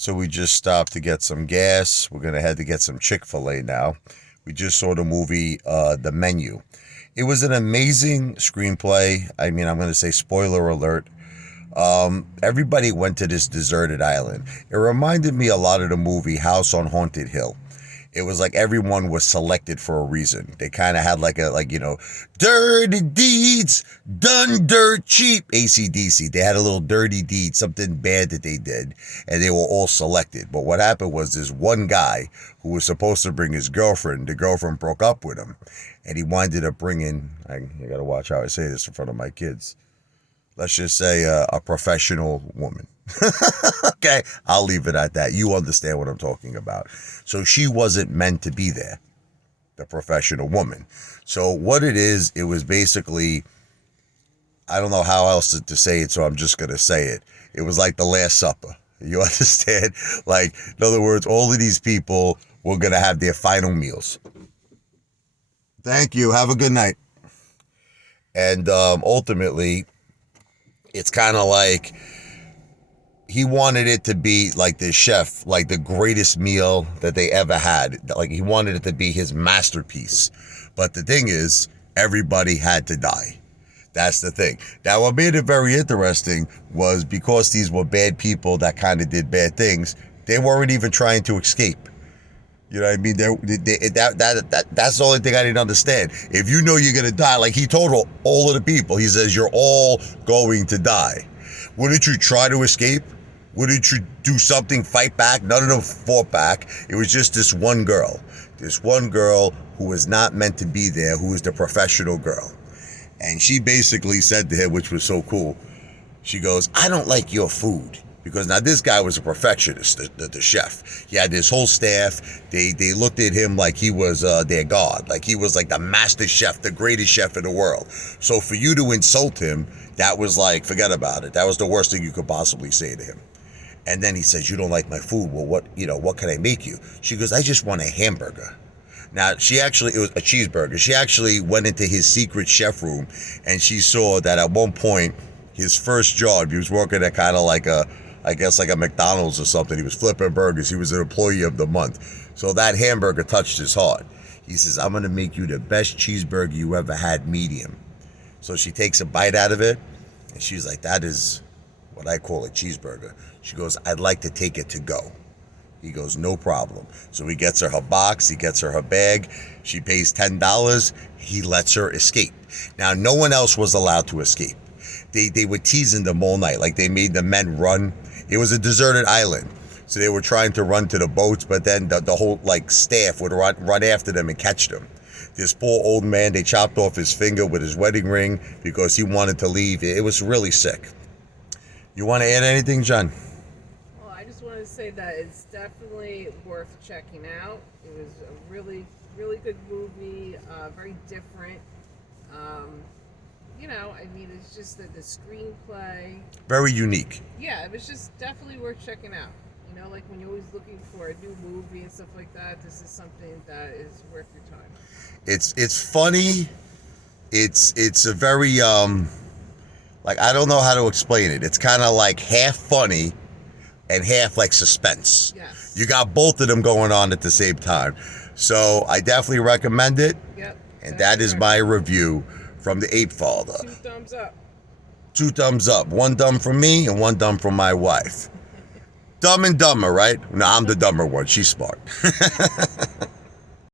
So we just stopped to get some gas. We're going to head to get some Chick-fil-A now. We just saw the movie The Menu. It was an amazing screenplay. I mean, I'm going to say spoiler alert. Everybody went to this deserted island. It reminded me a lot of the movie House on Haunted Hill. It was like everyone was selected for a reason. They kind of had dirty deeds done dirt cheap. AC/DC. They had a little dirty deed, something bad that they did, and they were all selected. But what happened was this one guy who was supposed to bring his girlfriend, the girlfriend broke up with him, and he winded up bringing, I got to watch how I say this in front of my kids. Let's just say a professional woman. Okay, I'll leave it at that. You understand what I'm talking about. So she wasn't meant to be there, the professional woman. So what it was basically, I don't know how else to say it, so I'm just going to say it. It was like the Last Supper. You understand? Like, in other words, all of these people were going to have their final meals. Thank you. Have a good night. And ultimately, it's kind of like he wanted it to be like the chef, like the greatest meal that they ever had. Like he wanted it to be his masterpiece. But the thing is, everybody had to die. That's the thing. Now, what made it very interesting was because these were bad people that kind of did bad things, they weren't even trying to escape. You know what I mean? That's the only thing I didn't understand. If you know you're going to die, like he told all of the people, he says, you're all going to die. Wouldn't you try to escape? Wouldn't you do something, fight back? None of them fought back. It was just this one girl. This one girl who was not meant to be there, who was the professional girl. And she basically said to him, which was so cool, she goes, I don't like your food. Because now this guy was a perfectionist, the chef. He had this whole staff. They looked at him like he was their god. Like he was like the master chef, the greatest chef in the world. So for you to insult him, that was like, forget about it. That was the worst thing you could possibly say to him. And then he says, you don't like my food. Well, what can I make you? She goes, I just want a hamburger. Now, it was a cheeseburger. She actually went into his secret chef room and she saw that at one point, his first job, he was working at kind of like a McDonald's or something. He was flipping burgers. He was an employee of the month. So that hamburger touched his heart. He says, I'm going to make you the best cheeseburger you ever had, medium. So she takes a bite out of it and she's like, that is what I call a cheeseburger. She goes, I'd like to take it to go. He goes, no problem. So he gets her box, he gets her bag, she pays $10, he lets her escape. Now, no one else was allowed to escape. They were teasing them all night, like they made the men run. It was a deserted island, so they were trying to run to the boats, but then the whole staff would run after them and catch them. This poor old man, they chopped off his finger with his wedding ring because he wanted to leave. It was really sick. You want to add anything, John? Well, I just wanted to say that it's definitely worth checking out. It was a really, really good movie, very different. It's just that the screenplay. Very unique. Yeah, it was just definitely worth checking out. Like when you're always looking for a new movie and stuff like that, this is something that is worth your time. It's funny. It's a very I don't know how to explain it. It's kind of like half funny and half like suspense. Yes. You got both of them going on at the same time. So I definitely recommend it. Yep. And that is my review from the Apefather. 2 thumbs up. 2 thumbs up. 1 thumb from me and 1 thumb from my wife. Dumb and Dumber, right? No, I'm the dumber one. She's smart.